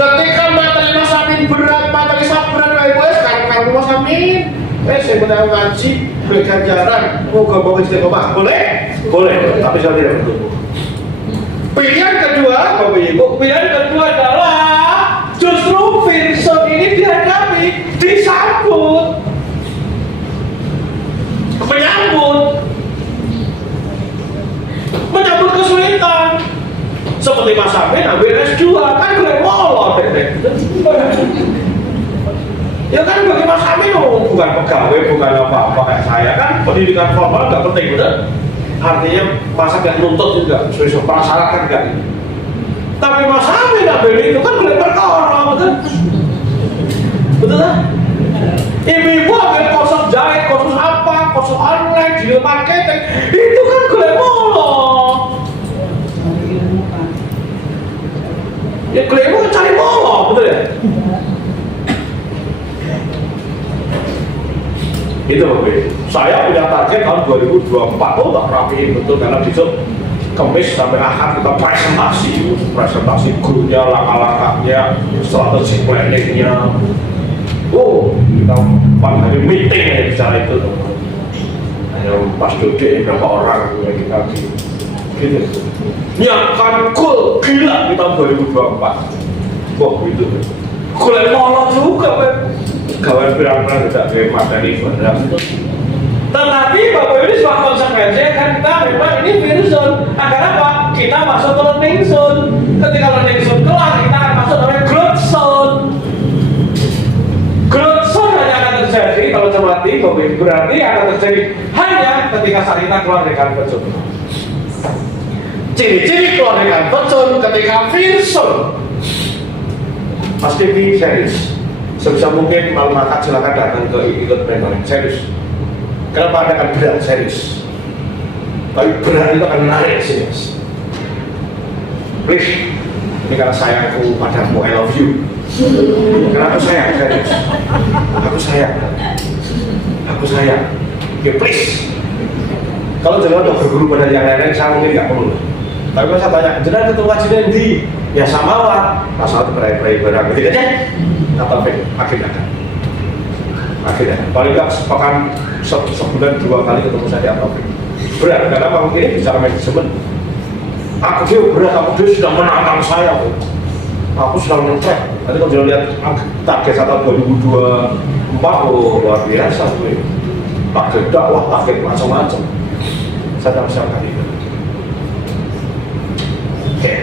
Ketika materi Mas Amin berat, materi saya berat, sekarang Mas Amin, saya benar ngaji, berikan jaran, moga-moga istiqomah, boleh? Boleh, tapi saya tidak bertumbuh. Pilihan kedua, Bapak Ibu, pilihan kedua adalah justru Vincent ini dihadapi, disambut, menyambut kesulitan. Seperti Mas Amin ambil S2, kan gue molot. Ya kan bagi Mas Amin bukan pegawai, bukan apa-apa kayak saya kan, pendidikan formal nggak penting, betul? Artinya masa nggak nuntut juga, sesuai prasyarat kan nggak. Tapi Mas Amin ambil itu kan boleh perkara, betul? Betul kan? Ibu-ibu ambil kursus jahit, kursus apa, kursus online, digital marketing, itu kan boleh molot. Ya boleh cari molot, betul ya? Itu Bapak. Saya punya target tahun 2024, tak rapiin betul karena besok Kamis sampai Ahad kita presentasi gurunya, langkah-langkahnya, strategi planningnya. Kita 4 hari meeting ya bicara itu. Hanya pas duduk berapa orang kita gitu. Nyiapkan goal gila di tahun 2024. Gitu. Goal molot juga, Pak. Kawan pirang-pirang tidak terima dari benar. Tetapi Bapak ini sebuah konsekuensi kan kita memang ini virus zone. Agar apa? Kita masuk ke learning zone. Ketika learning zone kelar, kita akan masuk ke growth zone. Growth zone hanya akan terjadi kalau cermati, Bapak Ibu, berarti akan terjadi hanya ketika saat kita keluar dari comfort zone. Ciri-ciri keluar dari comfort zone ketika virus zone. Pasti serius. Sebisa mungkin malam makan silakan datang ke ikut mentoring serius. Kenapa Anda akan berat serius? Tapi berat itu akan menarik serius. Please, ini karena sayangku padamu, I love you. Karena aku sayang serius. Aku sayang. Oke, please. Kalau jangan udah berguru pada yang lain-lain, saya mungkin nggak perlu. Tapi kalau saya tanya, jangan ketua kajian di biasa mawar, pasal berai-berai barang, gitu aja. Atau akhirnya paling nggak sepekan sebulan 2 kali ketemu saya di Atopik. Berat, karena Pak ini bicara manajemen. Aku dia berat, dia sudah menantang saya. Aku sudah nge-track. Nanti kalau lihat target tahun 2024, luar biasa. Target dakwah, target macam-macam. Saya tak bisa kali itu. Oke,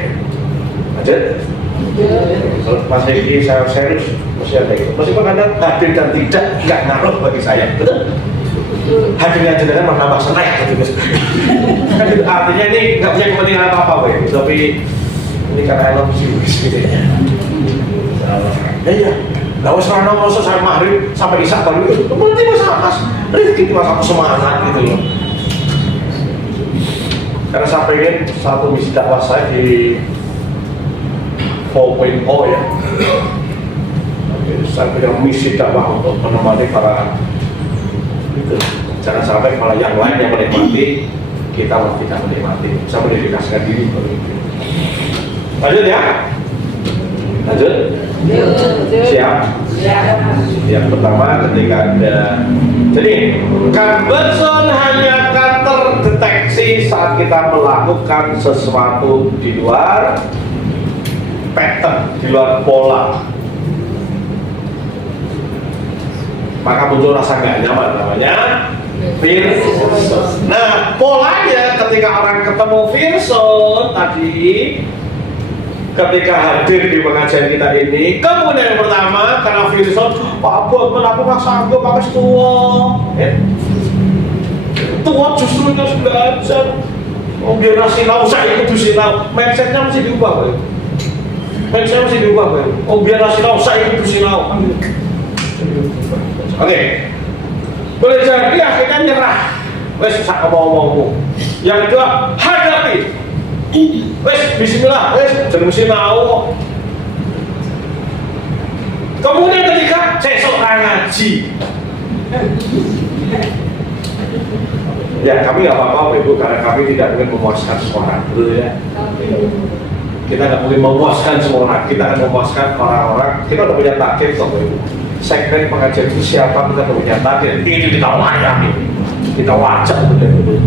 lanjut. Kalau Mas Riki saya serius, mesti ada itu. Meskipun Anda hadir dan tidak, nggak ngaruh bagi saya, betul? Hadirnya jenengan menambah senang, gitu. Kan itu artinya ini nggak punya kepentingan apa-apa, tapi ini karena I love you, gitu ya. Iya, nggak usah nongol saya maghrib sampai isya baru itu. Berarti Mas Rifki masa semangat gitu loh. Karena saya pengen satu misi dakwah saya di 4.0 ya. Saya punya misi dakwah untuk menemani para itu. Jangan sampai malah yang lain yang menikmati, kita malah tidak menikmati. Saya mendedikasikan diri untuk itu. Lanjut ya. Lanjut. Siap. Yang pertama ketika ada, jadi conversion hanya akan terdeteksi saat kita melakukan sesuatu di luar pattern, di luar pola, maka muncul rasa nggak nyaman, namanya fearsome. Nah, polanya ketika orang ketemu fearsome tadi, ketika hadir di pengajian kita ini, kemudian yang pertama karena fearsome, Pak Abot, aku nggak sanggup, aku tua. Tua justru harus belajar. Oh, generasi now saya itu sinau, mindsetnya mesti diubah, mindsetnya mesti diubah, oh generasi now saya itu sinau. Oke, boleh jadi akhirnya nyerah. Wes sak omong-omongmu. Yang kedua, hadapi. Wes bismillah, wes jangan sinau. Kemudian ketika sesok ngaji. Ya kami nggak apa-apa Ibu, karena kami tidak mungkin memuaskan semua orang, betul ya. Kita nggak mungkin memuaskan semua orang, kita akan memuaskan orang-orang. Kita udah punya target kok Ibu. Segmen pengajian itu siapa, kita udah punya target. Ini kita layani, kita wajib betul-betul.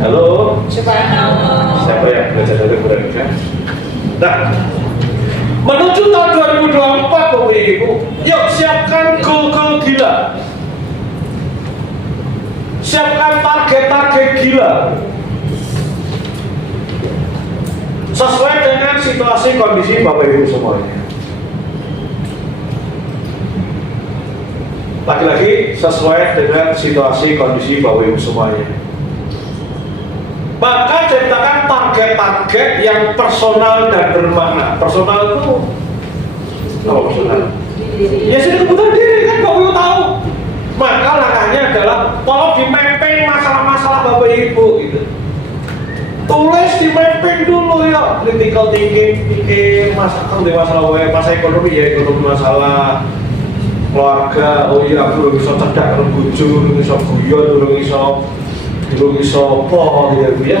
Halo. Siapa yang belajar dari mereka? Nah, menuju tahun 2024 Bapak Ibu, yuk siapkan goal-goal gila. Siapkan target-target gila sesuai dengan situasi kondisi Bapak Ibu semuanya. Lagi-lagi sesuai dengan situasi kondisi Bapak Ibu semuanya. Maka ciptakan target-target yang personal dan bermakna. Personal itu apa personal? Ya sudah kebutuhan diri kan Bapak Ibu tahu. Maka langkahnya adalah tolong di mapping masalah-masalah Bapak Ibu gitu. Tulis di mapping dulu ya, critical thinking, pikir masalah masa ekonomi ya, ekonomi masalah keluarga. Oh iya, aku belum bisa cerdak, belum bujur, belum bisa guyon, belum bisa apa gitu ya.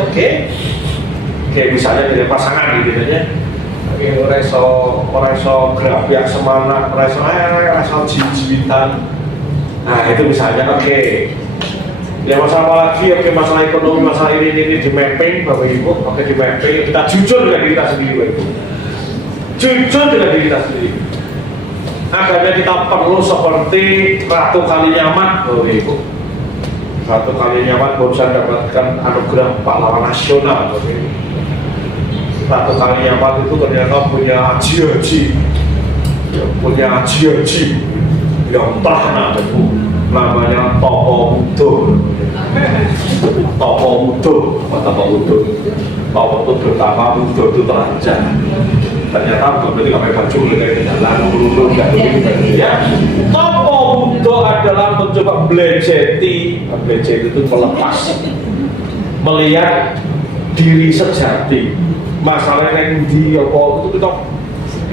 Oke, misalnya dari pasangan gitu ya. Oke, orang iso grafik semangat, orang iso jijitan. Nah itu misalnya, oke. Ya masalah apa lagi, oke masalah ekonomi, masalah ini di mapping Bapak Ibu, oke di mapping, kita jujur dengan diri kita sendiri Bapak Ibu. Jujur dengan diri kita sendiri. Akhirnya kita perlu seperti Ratu Kalinyamat Bapak Ibu. Ratu Kalinyamat barusan dapatkan anugerah pahlawan nasional Bapak Ibu. Ratu Kalinyamat itu ternyata punya haji yang terkenal itu namanya Tokoh Mudo. Tokoh Mudo pertama Mudo itu terancam. Ternyata berarti nggak pakai baju kayak jalan urut ya. Tokoh Mudo adalah mencoba belejeti itu melepas, melihat diri sejati. Masalahnya yang di apa itu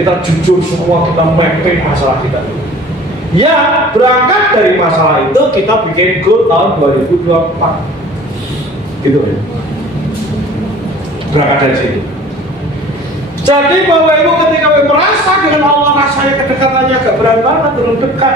kita jujur semua, kita mapping masalah kita dulu. Ya, berangkat dari masalah itu kita bikin goal tahun 2024. Gitu ya. Berangkat dari situ. Jadi Bapak Ibu ketika merasa dengan Allah rasanya kedekatannya agak berat banget, belum dekat.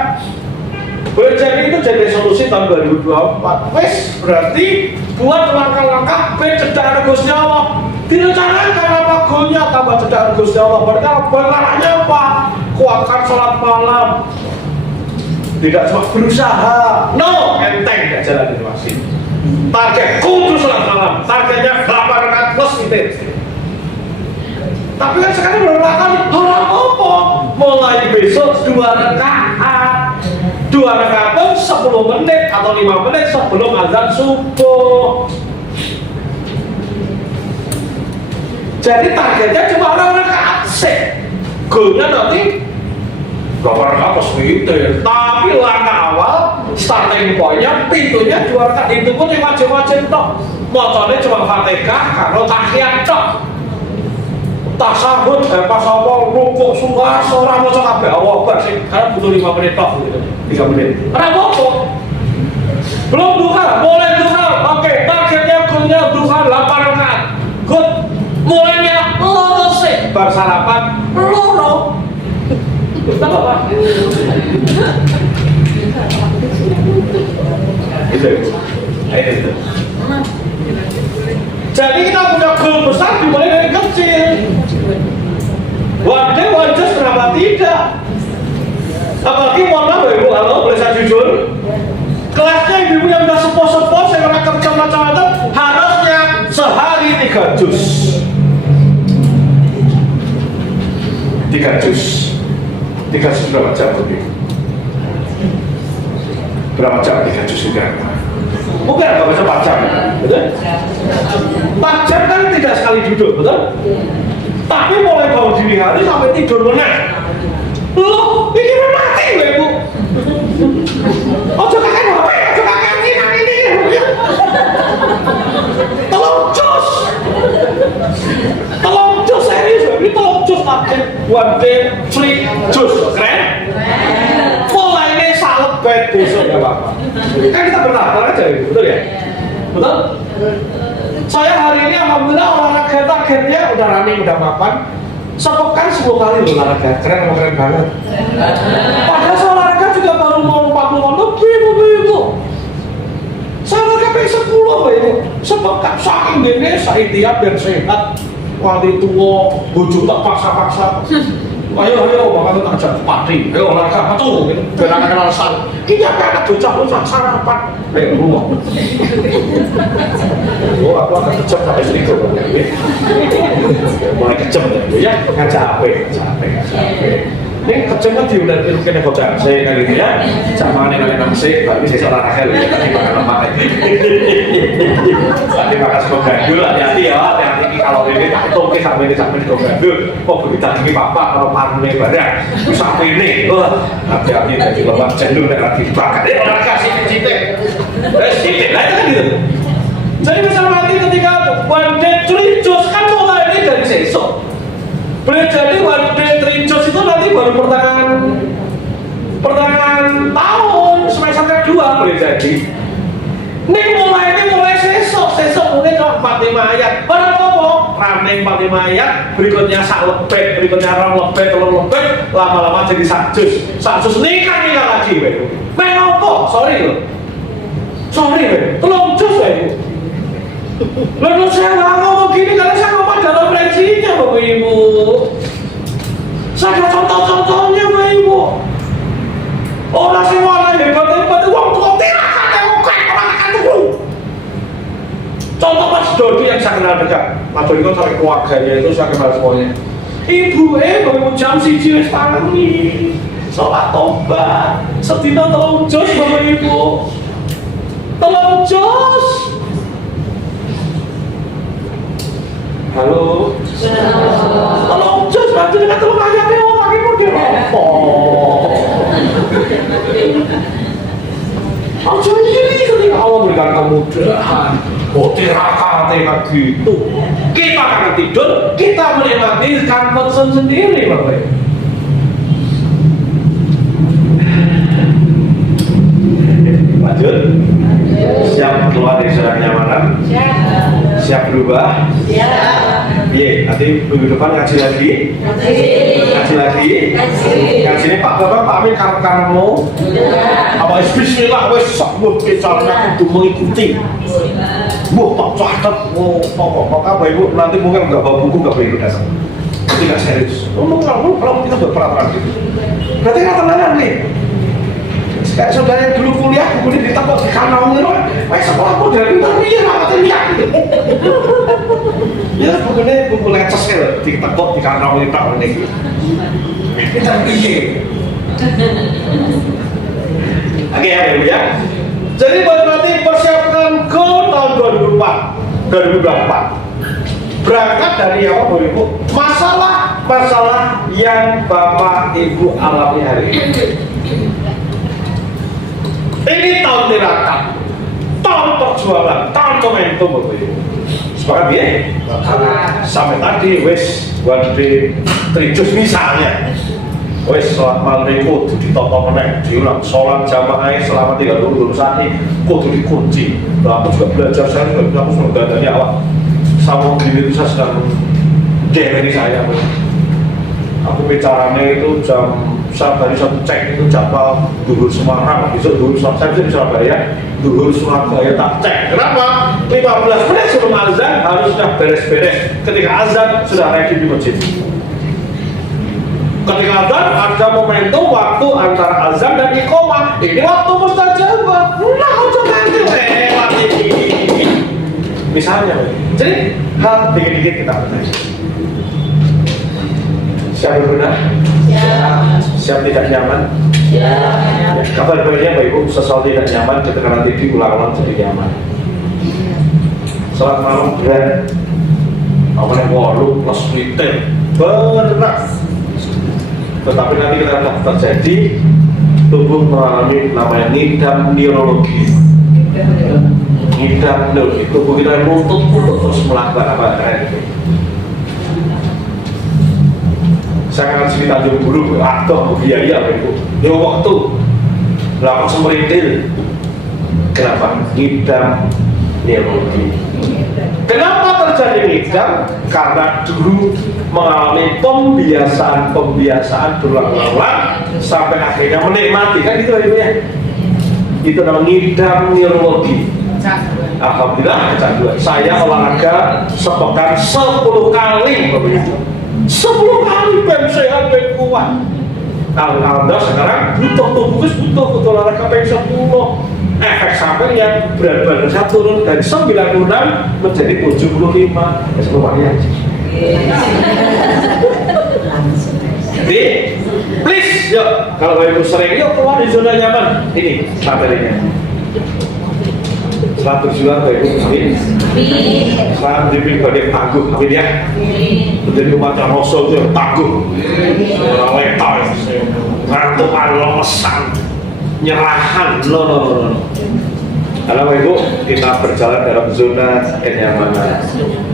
Jadi itu jadi solusi tahun 2024. Wes, berarti buat langkah-langkah pencedaan Gusti Allah. Direncanakan apa goalnya, tambah cedaan Gusti Allah. Berarti benarnya apa? Kuatkan sholat malam. Tidak cuma berusaha, no, enteng gak jalan di masjid. Target kudu sholat malam, targetnya 8 rakaat plus itu. Tapi kan sekarang berulang kali, apa? Mulai besok 2 rakaat. 2 rakaat pun 10 menit atau 5 menit sebelum azan subuh. Jadi targetnya cuma 2 rakaat sih. Goalnya nanti gambar apa segitu, tapi langkah awal starting pointnya pintunya 2 rakaat. Itu pun yang wajib-wajib toh. Motornya cuma Fatihah kalau tahiyat toh. Tasawuf, pas apa, rukuk, suara, ora maca kabeh Allah Akbar sing karena butuh 5 menit tok gitu. 3 menit. Ora apa-apa. Belum duha, boleh duha. Oke, targetnya goalnya duha 8 rakaat. Good. Mulainya loro sih, bar sarapan loro. Kita apa? Itu. Jadi kita punya goal besar dimulai dari kecil. One day, one just, kenapa tidak? Apalagi mohon maaf ibu, halo, boleh saya jujur? Kelasnya ibu yang udah sepo-sepo, saya pernah kerja macam-macam, harusnya sehari 3 juz. 3 juz. 3 juz berapa jam lebih? Berapa jam 3 juz itu? Mungkin nggak bisa 4 jam, betul? 4 jam kan tidak sekali duduk, betul? Tapi mulai bangun dini hari sampai tidur meneh. Loh, ini mati loh ibu. Ojo kakek apa ya? Ojo kakek ini. Tolong jus serius, ini tolong jus target 1 day 3 jus, keren? Mulai ini salep bed besok nggak apa-apa. Kan kita bernafas aja ibu, betul ya? Betul? Saya hari ini alhamdulillah olahraga targetnya udah running, udah mapan. Sepekan 10 kali olahraga, keren banget. Padahal saya olahraga juga baru mau 40 lebih ibu. Saya olahraga pengen 10 apa ibu. Sepekan saking gini, saya tiap dan sehat. Waktu tua, bojo tak paksa-paksa. Ayo, bakal tak ajak pati. Ayo olahraga, tuh, biar akan kenal sal. Kita akan bocah-bocah sarapan. Rumah. Oh, aku akan kejam sampai seribu. Mulai kejam ya, ngajak apa? Ini kejam kan diulang kena kocak saya kali ini ya. Sama nih nasi, tapi saya salah akhir ya. Tadi makan lemak. Tadi makan sego gandul, hati-hati ya. Hati-hati kalau ini tak toke sampai sego gandul. Kok begitu tinggi papa kalau parune badan bisa ini. Hati-hati tadi lemak jenuh dan lagi bakar. Orang kasih citek. Citek aja kan gitu. Jadi misal nanti ketika one day 3 juz kan mulai ini dari sesok. Boleh jadi one day 3 juz itu nanti baru pertengahan tahun semester kedua boleh jadi. Ini mulai sesok mungkin cuma 45 ayat. Pada apa? Running 45 ayat, berikutnya sak lebet, berikutnya rong lebet, telur lebet, lama-lama jadi 1 juz. 1 juz nikah lagi, Ibu. Main apa? Sorry, telur juz, Ibu. Lalu saya nggak ngomong gini karena saya ngomong dalam referensinya Bapak Ibu. Saya ada contoh-contohnya Bapak Ibu. Orang semua hebat-hebat uang tuh tirakat yang orang akan tunggu. Contoh Mas Dodi yang saya kenal dekat. Mas Dodi itu sampai keluarganya itu saya kenal semuanya. Ibu baru jam 1 wis tangi. Sholat tobat. Sedina 3 juz Bapak Ibu. 3 juz. Halo. Tolong jus bantu dengan tolong ayatnya orang ini dia apa? Aja ini ketika Allah berikan kemudahan, tirakat gitu. Kita akan tidur, kita menikmati comfort sendiri, Bapak. Lanjut. Siap keluar dari zona kenyamanan? Siap berubah? Iya, nanti minggu depan ngaji lagi. Ngaji ini Pak Bapak pamit karena apa bismillah wes sok mungkin caranya untuk mengikuti. Tak catat, pokok apa Ibu nanti mungkin nggak bawa buku nggak boleh ikut datang. Tidak serius. Kalau kita buat peraturan gitu, berarti nggak tenang nih. Kayak saudara yang dulu kuliah, kemudian ditambah di kanal gitu, sekolah modern, tapi ya nggak lihat gitu. Ya buku lecos kan, ditekuk di kantong kita ini. Kita piye? Oke ya Ibu ya. Jadi berarti persiapkan ke tahun 2024. Berangkat dari apa Bu Ibu? Masalah yang Bapak Ibu alami hari ini. Ini tahun tirakat, tahun perjuangan, tahun momentum Bu Ibu. Sepakat ya? Sampai tadi wes wadih trijus misalnya. Wes sholat maghrib kudu ditoto meneh, diulang sholat jamaah selama 30 saat ini kudu dikunci. Nah, aku juga belajar, saya juga aku sudah dari awal sama gini itu saya sedang ini saya. Aku bicaranya itu saya tadi satu cek itu jadwal Duhur Semarang, besok Duhur saya bisa di Surabaya, Duhur Surabaya tak cek. Kenapa? 15 menit sebelum azan harusnya beres-beres. Ketika azan sudah ready di masjid. Ketika azan ada momentum waktu antara azan dan iqomah. Ini waktu mustajabah. Nah, coba nanti lewat ini. Misalnya, jadi hal dikit-dikit kita bertanya. Siap berbenah? Siap tidak nyaman? Kabar baiknya Bapak Ibu, sesuatu tidak nyaman ketika nanti diulang-ulang jadi nyaman. Salat malam berat, awalnya walu plus liter berat. Tetapi nanti ketika terjadi tubuh mengalami namanya ngidam neurologi. Ngidam neurologi, tubuh kita nuntut terus melakukan apa itu. Saya akan cerita dulu, atau biaya itu. Di waktu langsung merintil. Kenapa? Ngidam neurologi. Kenapa terjadi ngidam? Karena dulu mengalami pembiasaan berulang-ulang sampai akhirnya menikmati, kan gitu Ibu ya. Itu namanya ngidam neurologi. Alhamdulillah kecanduan. Saya olahraga sepekan 10 kali begitu. 10 kali ben sehat ben kuat. Alhamdulillah sekarang tubuh butuh olahraga pengen 10. Efek samping yang berat badan saya turun dari 96 menjadi 75. Ya seluruhnya aja. Jadi, please, yuk kalau Ibu sering, yuk keluar di zona nyaman. Ini materinya. Selamat berjuang Ibu, amin. Selamat pribadi yang tangguh, amin ya. Menjadi umat yang Rasul itu yang tangguh. Orang letar, ngantukan, lemesan, nyerahan, no. Karena Ibu, kita berjalan dalam zona kenyamanan.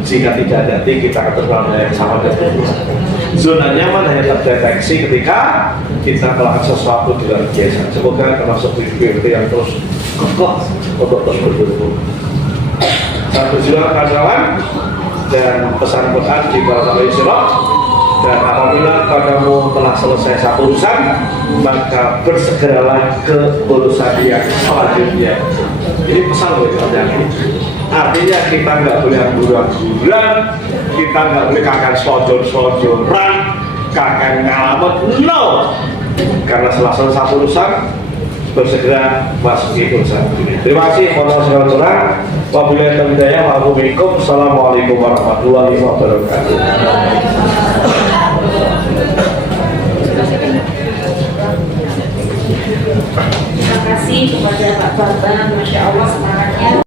Jika tidak hati, kita akan terlalu sama dengan zona nyaman hanya terdeteksi ketika kita melakukan sesuatu di luar biasa. Semoga termasuk video yang terus kokoh untuk terus bertumbuh. Satu jual kawan dan pesan Quran di bawah Islam. Dan apabila padamu telah selesai satu urusan, maka bersegeralah ke urusan yang selanjutnya. Ini pesan buat kalian. Artinya kita nggak boleh buruan-buruan, kita nggak boleh kakak selonjor-selonjoran, kakak ngalamat, no. Karena setelah selesai satu urusan, bersegera masuk ke urusan ini. Terima kasih, saudara-saudara. Wabillahi taufiq wal Assalamualaikum warahmatullahi wabarakatuh. Terima kasih kepada Pak Bambang, Masya Allah semangatnya.